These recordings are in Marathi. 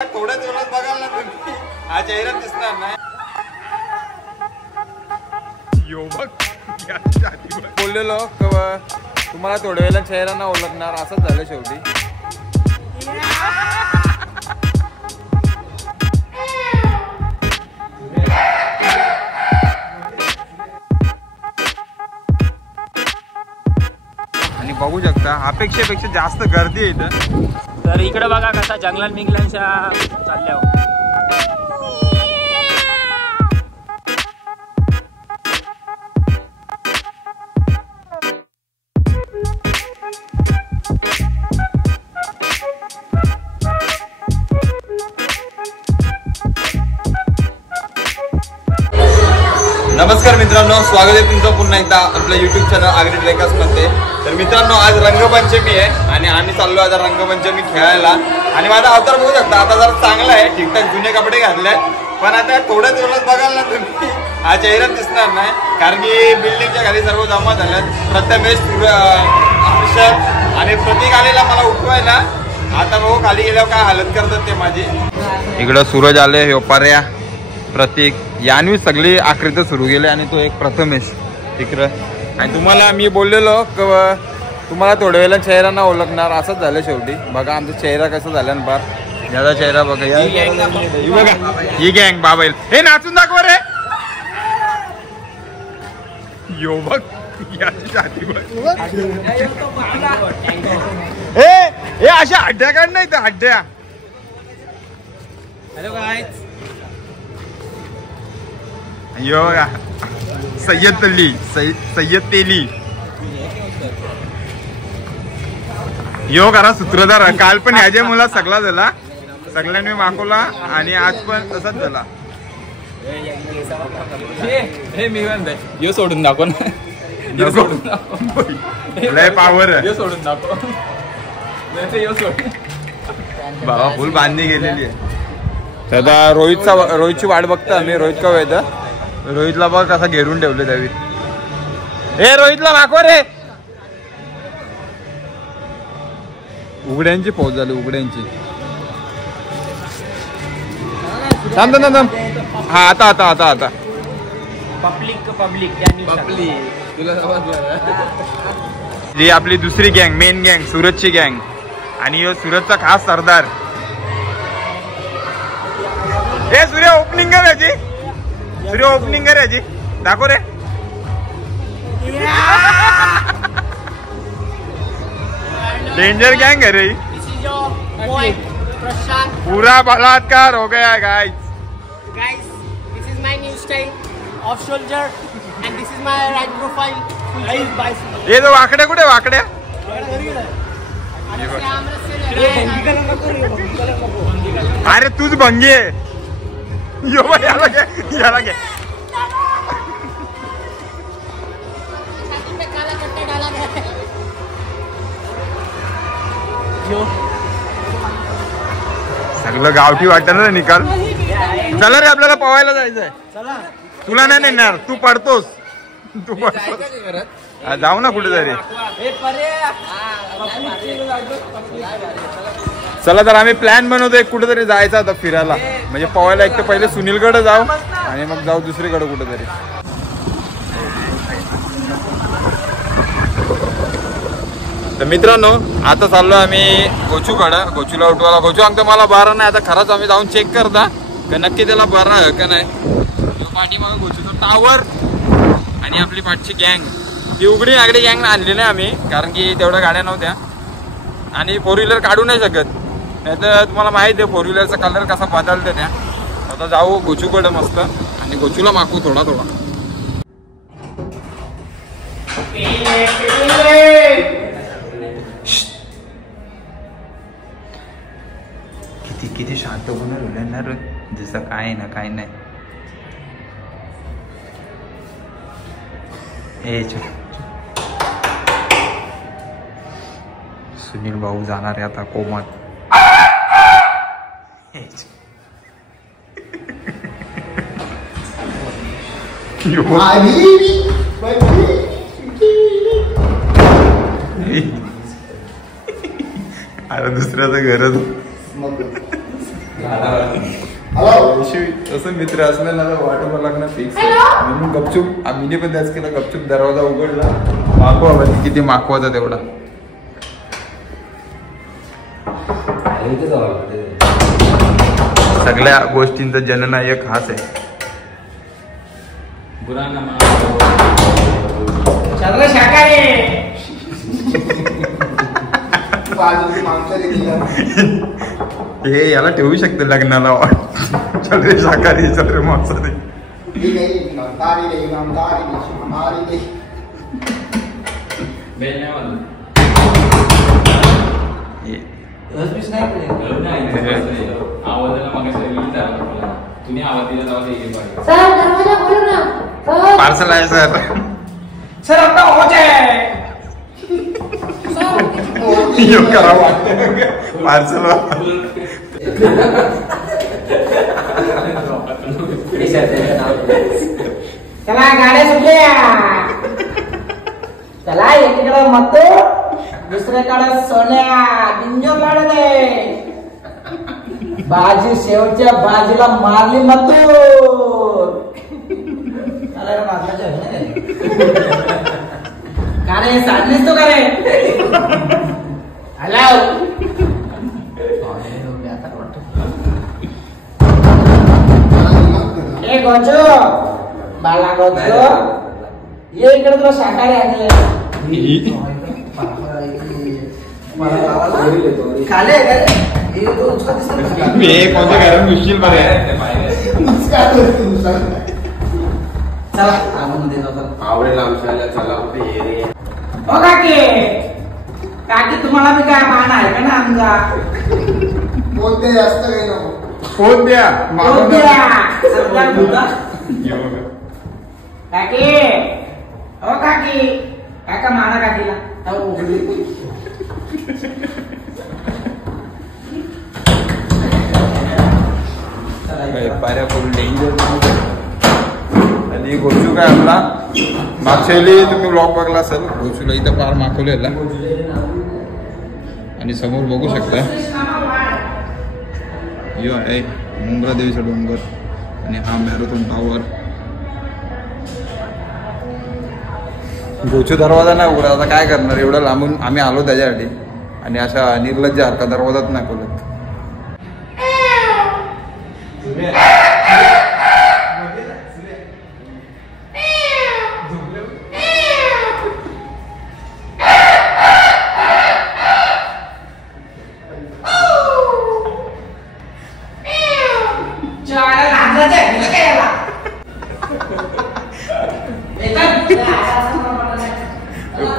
थोड्या दिवसात बघाल ना तुम्ही हा चेहरा दिसणार नाही. बोललेलो तुम्हाला थोड्या वेळेला चेहरा ना ओळखणार असंच झालं शेवटी. आणि बघू शकता अपेक्षेपेक्षा जास्त गर्दी आहे इथं. तर इकडे बघा कसा जंगलात मिंगलांच्या चालल्या. नमस्कार मित्रांनो, स्वागत आहे तुमचं पुन्हा एकदा आपल्या युट्यूब चॅनल आगरी ट्रेकर्स मध्ये. तर मित्रांनो, आज रंगपंचमी आहे आणि आम्ही चाललो आता रंगपंचमी खेळायला. आणि माझा अवतार बघू शकता, आता जरा चांगला आहे, ठीकठाक जुने कपडे घातले, पण आता थोड्या दिवसात बघाल ना तुम्ही हा चेहरा दिसणार नाही, कारण की बिल्डिंगच्या खाली सर्व जमा झाल्यात. प्रथमेश आणि प्रतीक आलेला मला उठवायला. आता बघू खाली गेल्यावर काय हालत करतात ते माझी. इकडं सूरज आले, हे पर्या, प्रतीक यांनी सगळी आकृती सुरू केली आणि तो एक प्रथमेश तिकडं. आणि तुम्हाला मी बोललेलो तुम्हाला थोड्या वेळेला चेहरा ना ओळखणार असंच झालं शेवटी. बघा आमचा चेहरा कसं झाला ना बार. याचा चेहरा बघा, ही गँग बाबाईल. हे नाचून दाखव रे. यो बघ हे अशा हड्ड्या काढ नाही तर हड्ड्या. हॅलो गाईज, यो बघा सय्यद तेली यो करा सूत्रधार. काल पण ह्याच्या मुला सगळा झाला, सगळ्यांनी मागवला आणि आज पण तसाच झाला. यो सोडून दाखव ना, लय पावर यो सोडून दाखव. बाबा फुल बांधणी गेलेली आहे. आता रोहितची वाट बघता आम्ही. रोहित का वेळ, रोहितला बघ कसा घेरून ठेवले त्यावी. हे रोहितला मागव रे. उघड्यांची फौज झाली, उघड्यांची. थांब थांब थांब. हा आता आता आता आता पब्लिक ही आपली दुसरी गँग, मेन गँग, सूरजची गँग. आणि यो सूरजचा खास सरदार. हे सूर्य ओपनिंग कर याची, सूर्य ओपनिंग कर याची. दाखव रे. डेंजर गैंग है रे. पूरा बलात्कार हो गया guys. This is my new style of soldier and this is my right profile. ये तो वाकड्या कुठे वाकड्या. अरे तूच भंगी आहे. यो बाई याला घे, याला घे. सगळं गावठी वाटत ना निकाल. चला रे, आपल्याला पवायला जायचंय. तुला नाही नेणार, तू पडतोस. तू पडतोस. जाऊ ना कुठेतरी. चला तर आम्ही प्लॅन बनवतोय कुठेतरी जायचं आता फिरायला. म्हणजे पवायला एक तर पहिले सुनीलकडे जाऊ आणि मग जाऊ दुसरीकडे कुठेतरी. तर मित्रांनो, आता चाललो आम्ही गोचूकडं. गोचूला उठवायला. गोचू आमचा मला बरा नाही. आता खरंच आम्ही जाऊन चेक करता का नक्की त्याला बरा आहे का नाही. पाठीमागं गोचूचा टावर आणि आपली पाठची गँग, ही उघडी आगडी गँग आणली नाही आम्ही, कारण की तेवढ्या गाड्या नव्हत्या आणि फोर व्हीलर काढू नाही शकत. नाही तर तुम्हाला माहिती आहे फोर व्हीलरचा कलर कसा बदलते त्या. आता जाऊ गोचूकडं मस्त आणि गोचूला मागू थोडा थोडा. किती किती शांत होणार जसं काय ना काय नाही. सुनील भाऊ जाणार आहे आता कोमात. अरे दुसऱ्याचं घरच असं मित्र असलेला वाटोवर लागणं फिक्स म्हणून गपचूप आम्ही पण त्याच केलं गपचूप दरवाजा उघडला मागवा हवा किती मागवाचा तेवढा सगळ्या गोष्टींचा जननायक हाच आहे हे याला ठेवू शकते लग्नाला चल रे शाकाहारी चल रे मांसाहारी पार्सल आहे सर सर आपका हो जाए करावं पार्सल चला गाड्या सुटल्या चला एकीकडे मत दुसऱ्याकडे सोन्या बिंजो काढत आहे बाजी शेवटच्या बाजीला मारली मत गाणे साडलीस तो करे हॅलो ए गोचो बाला गोचो ये इकडे तुला शाकाहारी आणले खाले मी कोणत्या घरात मुश्किल बरे आवडेल आमच्याला चला कुठे हो काकी काकी तुम्हाला बी काय मान आहे का ना आमचा कोणते जास्त काही नको फोन द्या सरकार बोला काकी हो काकी काका माना काकीला पाऱ्या करून डेंजर आणि गोचू काय आपला मागच्या वेळी तुम्ही ब्लॉग बघला असेल गोचूला इथं पार माखवलेला आणि समोर बघू शकता यो आहे मुंब्रा देवीचा डोंगर आणि हा मॅरेथॉन टावर गोचू दरवाजा नाही उघडा आता काय करणार एवढं लांबून आम्ही आलो त्याच्यासाठी आणि अशा निर्लज्ज हरका दरवाजाच नाही खोलत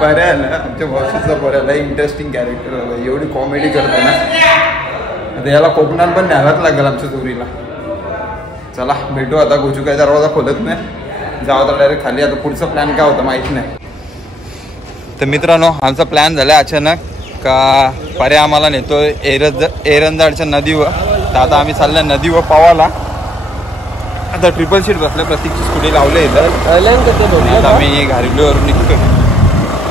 पर्याय ना आमच्या भाषेचा पर्याय इंटरेस्टिंग कॅरेक्टर आला एवढी कॉमेडी करतो ना आता याला कोकणात पण न्यायलाच लागेल आमच्या चोरीला चला भेटू आता गोचू काय दरवाजा खोलत नाही जाऊ तर डायरेक्ट खाली आता पुढचा प्लॅन काय होता माहित नाही तर मित्रांनो आमचा प्लॅन झाला अचानक का पर्याय आम्हाला नेतोय एरंजाडच्या नदीवर तर आता आम्ही चाललोय नदीवर पावाला आता ट्रिपल सीट बसल्या प्रत्येकची स्कूटी लावले इथं आम्ही घारिवलीवरून निघतोय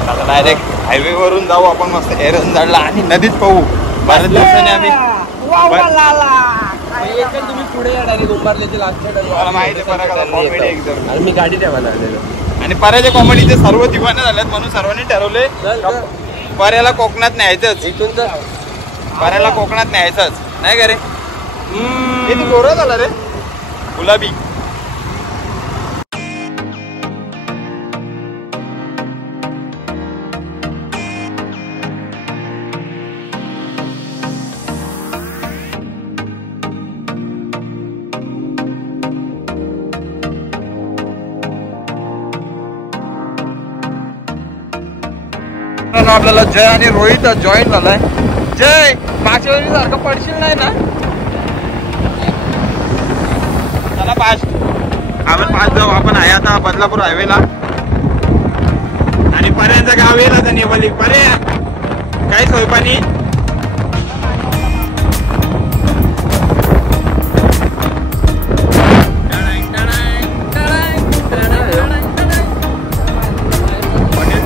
आता डायरेक्ट हायवे वरून जाऊ आपण मस्त एरंजाडला आणि नदीत पाहू बऱ्याच दिवसांनी आम्ही तुम्ही पुढे या डायरेक्ट उभारले माहिती मी गाडी ठेवायला आणि पर्याच्या कॉमेडीचे सर्व दिवाने झाल्यात म्हणून सर्वांनी ठरवले पर्याला कोकणात न्यायचंच इथून तर पर्याला कोकणात न्यायचंच नाही का रे किती गोरा झाला रे गुलाबी आपल्याला जय आणि रोहित जॉईन झालाय जय मागच्या वेळी सारखं पडशील नाही ना चला पाच आपण पाच जाऊ आपण आहे आता बदलापूर हायवेला आणि पर्यंत गाव येईल आता नेवली पर्या काय सोयपाणी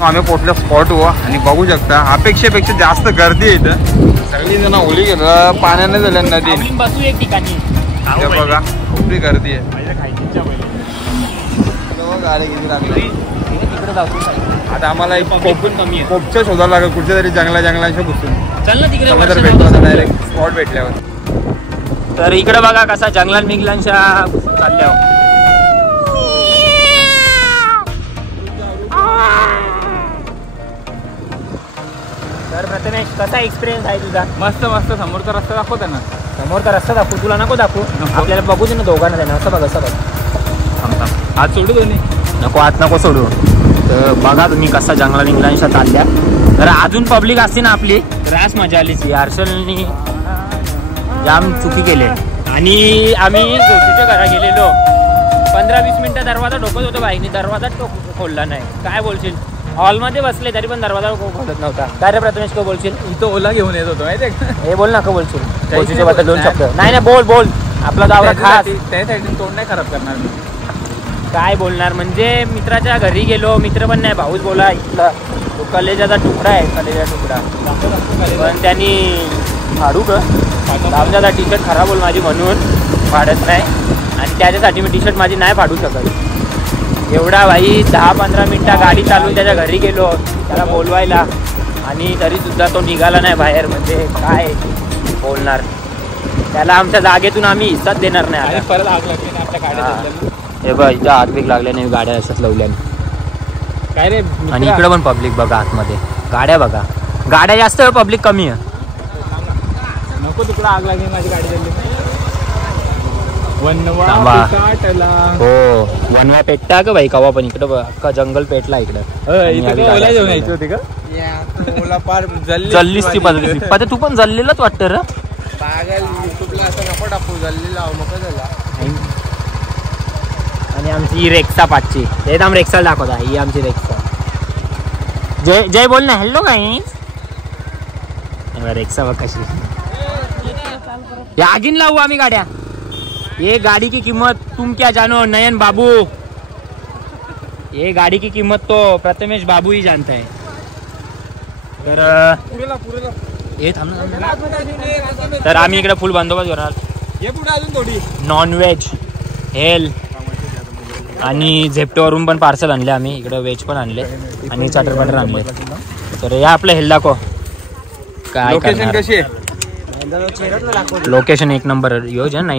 आम्ही पोचल्या स्पॉट वर आणि बघू शकता अपेक्षेपेक्षा जास्त गर्दी आहे इथं सगळी जण ओली गेला पाण्याने झाल्या नदी. आपण बसू एक ठिकाणी. हे बघा खूप गर्दी आहे. गाडी किती लागली. तिकडे जाऊ. आता आम्हाला एक पण कमी आहे. कोपच्या शोधायला लागेल कुठच्या तरी जंगलाच्या घुसून. चल ना तिकडे तर भेटतो डायरेक्ट स्पॉट भेटल्यावर. तर इकडे बघा कसा जंगलात मिगलांच्या चालल्या. तर प्रथमेश कसा एक्सपिरियन्स आहे तुझा? मस्त मस्त. समोरचा रस्ता दाखवता ना. समोरचा रस्ता दाखवू तुला नको दाखवू. आपल्याला बघू दे ना दोघांना त्यानं. असं बघ असं बघ. हात सोडू दोन्ही. नको हात नको सोडू. तर बघा तुम्ही कसा जंगला मिगलांच्या चालल्या. तर अजून पब्लिक असते ना आपली तर आज मजा आली. हर्षलनी जाम चुकी केली आणि आम्ही गोष्टीच्या घरा गेलेलो. 15-20 मिनिटं दरवाजा ठोकत होतो बाईकने. दरवाजा खोलला नाही. काय बोलशील? हॉलमध्ये बसले तरी पण दरवाजा खोलत नव्हता. काय रे प्रथमेश काय बोलशील? इथं ओला घेऊन येत होतो माहिती आहे. हे बोल ना का बोलशील? गोष्टीच्या बद्दल 2 शब्द. नाही बोल बोल. आपला गावला खास त्यासाठी तोंड नाही खराब करणार मी. काय बोलणार म्हणजे मित्राच्या घरी गेलो. मित्र पण नाही भाऊच बोला. इथला तो कलेजाचा तुकडा आहे. कलेजा तुकडा पण त्यांनी फाडू का आमचा टी शर्ट खराब बोल माझी म्हणून फाडत नाही. आणि त्याच्यासाठी मी टी शर्ट माझी नाही फाडू शकत. एवढा भाई 10-15 मिनिटं गाडी चालून त्याच्या घरी गेलो त्याला बोलवायला आणि तरी सुद्धा तो निघाला नाही बाहेर. म्हणजे काय बोलणार त्याला. आमच्या जागेतून आम्ही हिस्साच देणार नाही. परत आग लागली ना आपल्या गाड्या. हे बघ इथं आग बीग लागल्या नाही. गाड्या अशाच लावल्याने काय रे. आणि इकडे पण पब्लिक बघा आतमध्ये. गाड्या बघा. गाड्या जास्त पब्लिक कमी आहे. नको तिकडे आग लागली माझी गाडी चालली. हो वनवा पेटता का भाई कवा पण. इकडं अख्खा जंगल पेटला इकडं. जल्लीस ती पद्धती. तू पण जल्लेलाच वाटतं रे. आणि आमची ही रेक्सा 5ची. एकदम रेक्साला दाखवता. ही आमची रेक्सा. जय जय बोल ना. हॅलो गाईस. रेक्सा बघ कशी. आगीन लावू आम्ही गाड्या. ये गाड़ी की कीमत तुम क्या जानो नयन बाबू. ये गाड़ी की कीमत तो प्रथमेश बाबू ही जानता है. तर तर आम्ही इकडे फुल बंदोबस्त करणार. नॉनव्हेज हेल आणि झेप्टोवरून पण पार्सल आणले आम्ही. इकडे व्हेज पण आणले आणि चाटर पाटर आणले. तर या आपलं हेल दाखव. काय लोकेशन कशी आहे. Location 1 number. योजना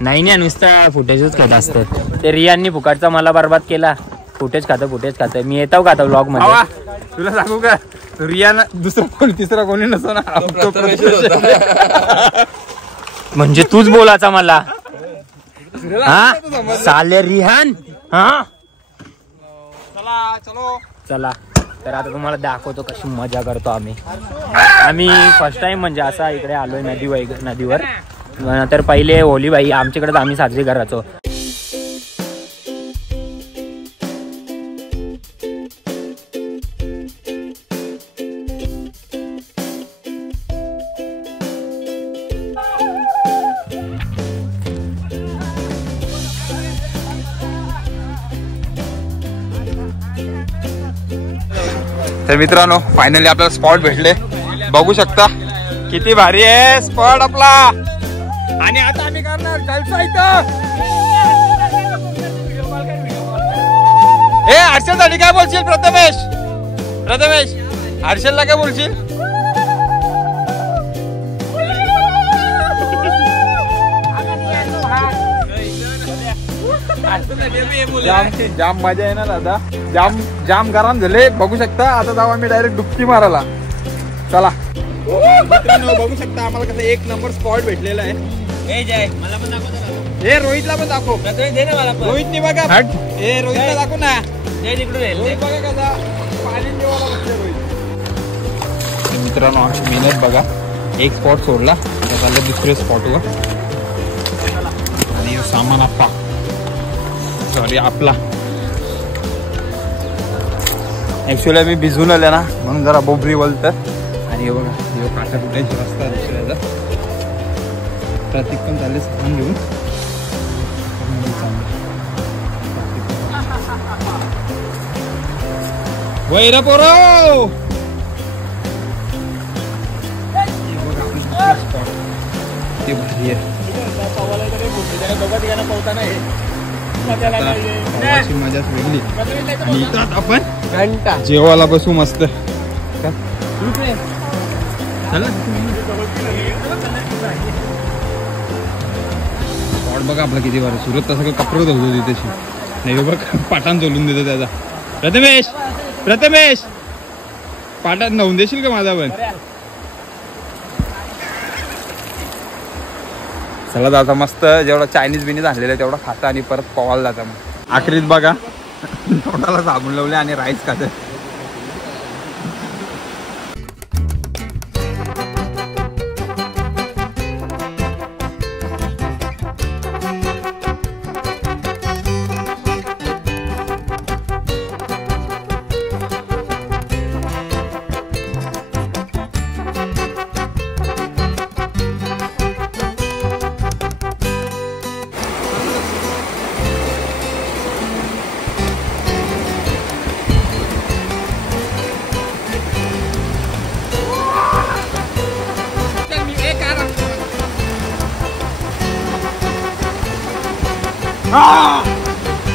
नाही नुसता फुटेजच घेत असते. ते रियांनी फुकाटचा मला बर्बाद केला. फुटेज खातं. मी येतो का आता व्लॉग मध्ये. तुला सांगू का रिया दुसरा कोणी तिसरा कोणी नसतो ना. म्हणजे तूच बोलायचा मला. हा साले रिहान. हा चला. तर आता तुम्हाला दाखवतो कशी मजा करतो आम्ही फर्स्ट टाइम म्हणजे असा इकडे आलोय नदीवर. तर पहिले होली बाई आमच्याकडे आम्ही साजरी करायचो. तर मित्रांनो फायनली आपल्याला स्पॉट भेटले. बघू शकता किती भारी आहे स्पॉट आपला. आणि आता आम्ही करणार जलसा इथं. ए हर्षलसाठी काय बोलशील प्रथमेश हर्षलला काय बोलशील. जाम मजा येणार दादा. जाम गरम झाले. बघू शकता. आता जाऊ आम्ही डायरेक्ट डुबकी मारायला. चला मित्रांनो बघू शकता आम्हाला कसं 1 नंबर स्पॉट भेटलेला आहे. मला पण दाखव. हे रोहितला पण दाखव. रोहितने बघा. हे रोहितला दाखव ना. रोहित बघा कसा पाणी जेवायला बसले रोहित. मित्रांनो आमची मेहनत बघा. 1 स्पॉट सोडला चाललं दुसऱ्या स्पॉटवर. आणि सामान सॉरी आपला ऍक्च्युअली आम्ही भिजून आले ना म्हणून जरा बोबरी बोलत. आणि हे बघा हे काटा कुटायचा रस्ता दुसऱ्याचा. प्रतीक पण चालले सामान घेऊन. वैरा पोरो. किती भारी आहे. पावाची मजाच वेगळी. आणि इथं आता आपण घंटा जेवायला बसू मस्त. चला स्पॉट बघा आपला किती बरं. सुरत तसं कपडे धुवतो तिथेशी नाही बघ. पाटान चोलून देतो त्याचा. प्रथमेश पाटात नवून देशील का माझा पण. चला जाता मस्त जेवढा चायनीज बिनीज आणलेला तेवढा खाता आणि परत पवायला जाता. मग आखरीत बघा तोंडाला साबण लावले आणि राईस खात.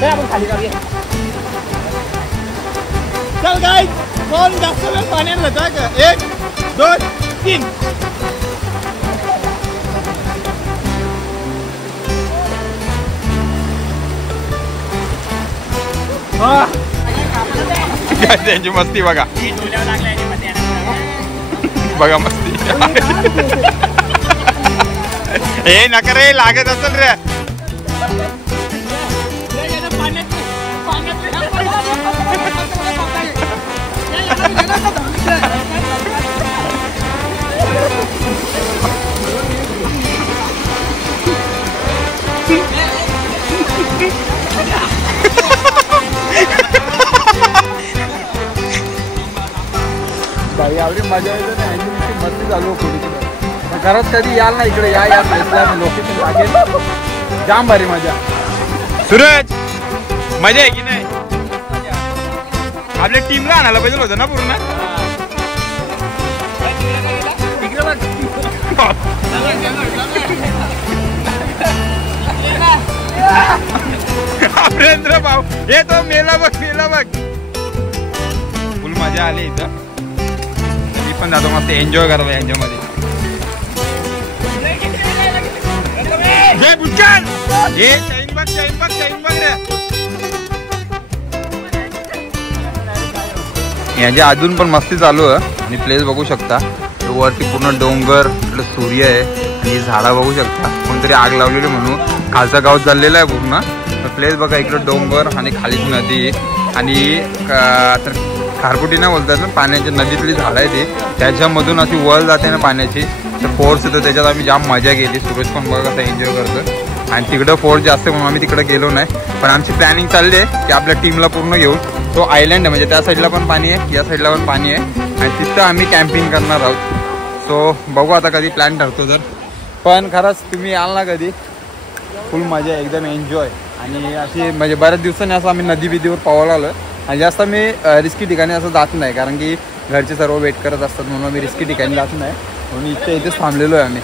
आपण खाली जाऊया. चल गाईज कोण जास्त वेळ पाण्यात होता का. 1 2 3. त्यांची मस्ती बघा. बघा मस्ती. हे नका रे लागत असेल रे. भाई आवडी मजा येते ना. मस्ती चालू घरात कधी याल ना इकडे. या प्लेसला लोकेशन लागेल. जाम भारी मजा. सूरज मजा आहे की नाही. आपल्या टीमला आणायला पाहिजे होतं ना पूर्ण. अमरेंद्र भाऊ हे तो मेला बघ फुल मजा आली इथं. मी पण जातो मस्त एन्जॉय करायला यांच्यामध्ये. हे चैन बघ रे. यांच्या अजून पण मस्ती चालू आहे. आणि प्लेस बघू शकता. वरती पूर्ण डोंगर इकडे सूर्य आहे आणि झाडा बघू शकता. कोणतरी आग लावलेली म्हणून खालचा गाव चाललेला आहे पूर्ण. प्लेस बघा इकडे डोंगर आणि खालीच नदी आणि तर खारपुटी नाही बोलतात ना पाण्याच्या नदीतली झाडं आहे ती. त्याच्यामधून अशी वळ जाते ना पाण्याची. तर फोर्स येतो त्याच्यात. आम्ही जाम मजा केली. सूरज पण बघा कसं एन्जॉय करतो. आणि तिकडं फोर्स जास्त म्हणून आम्ही तिकडे गेलो नाही. पण आमची प्लॅनिंग चालली आहे की आपल्या टीमला पूर्ण घेऊन तो आयलँड आहे म्हणजे त्या साईडला पण पाणी आहे या साईडला पण पाणी आहे आणि तिथं आम्ही कॅम्पिंग करणार आहोत. सो बघू आता कधी प्लॅन ठरतो तर. पण खरंच तुम्ही याल ना कधी फुल मजा एकदम एन्जॉय. आणि अशी म्हणजे बऱ्याच दिवसांनी असं आम्ही नदी बिदीवर पावायला आलो. आणि जास्त मी रिस्की ठिकाणी असं जात नाही कारण की घरचे सर्व वेट करत असतात म्हणून आम्ही रिस्की ठिकाणी जात नाही. म्हणून इथेच थांबलेलो आहे आम्ही.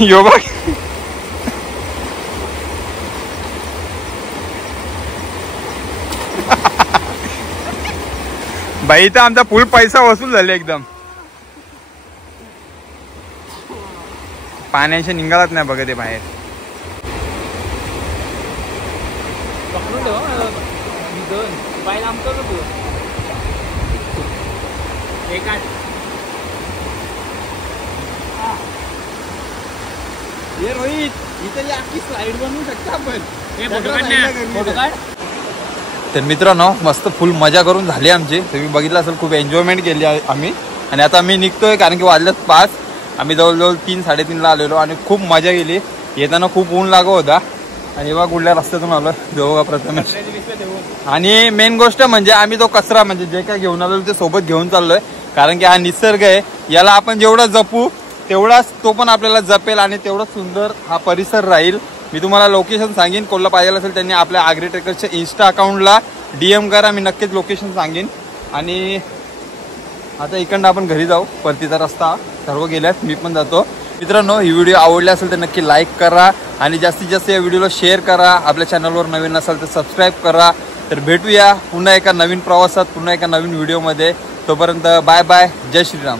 यो बघ बाई इथं आमचा फुल पैसा वसूल झाले एकदम. पाण्याचे निघालाच नाही बघा ते बाहेर. ये रोहित इथे अख्खी स्लाइड बनवू शकता आपण. तर मित्रांनो मस्त फुल मजा करून झाली आमची. तुम्ही बघितलं असेल खूप एन्जॉयमेंट केली आम्ही. आणि आता आम्ही निघतोय कारण की वाजल्यात 5. आम्ही जवळजवळ 3-3:30ला आलेलो आणि खूप मजा केली. येताना खूप ऊन लागत होता आणि एव्हा कुठल्या रस्त्यातून आलो देवगा प्रथमेश. आणि मेन गोष्ट म्हणजे आम्ही तो कचरा म्हणजे जे काय घेऊन आलो ते सोबत घेऊन चाललोय, कारण की हा निसर्ग आहे, याला आपण जेवढं जपू तेवढाच तो पण आपल्याला जपेल आणि तेवढंच सुंदर हा परिसर राहील. मी तुम्हाला लोकेशन सांगेन, कोणाला पाहिजे असेल त्यांनी आपल्या आगरी ट्रेकर्सच्या इंस्टा अकाउंटला DM करा, मी नक्कीच लोकेशन सांगेन. आणि आता इकडनं आपण घरी जाऊ, परतीचा रस्ता सर्व गेल्यात, मी पण जातो. मित्रांनो, ही व्हिडिओ आवडली असेल तर नक्की लाईक करा आणि जास्तीत जास्त या व्हिडिओला शेअर करा. आपल्या चॅनलवर नवीन असाल तर सबस्क्राईब करा. तर भेटूया पुन्हा एका नवीन प्रवासात, पुन्हा एका नवीन व्हिडिओमध्ये. तोपर्यंत बाय बाय, जय श्रीराम.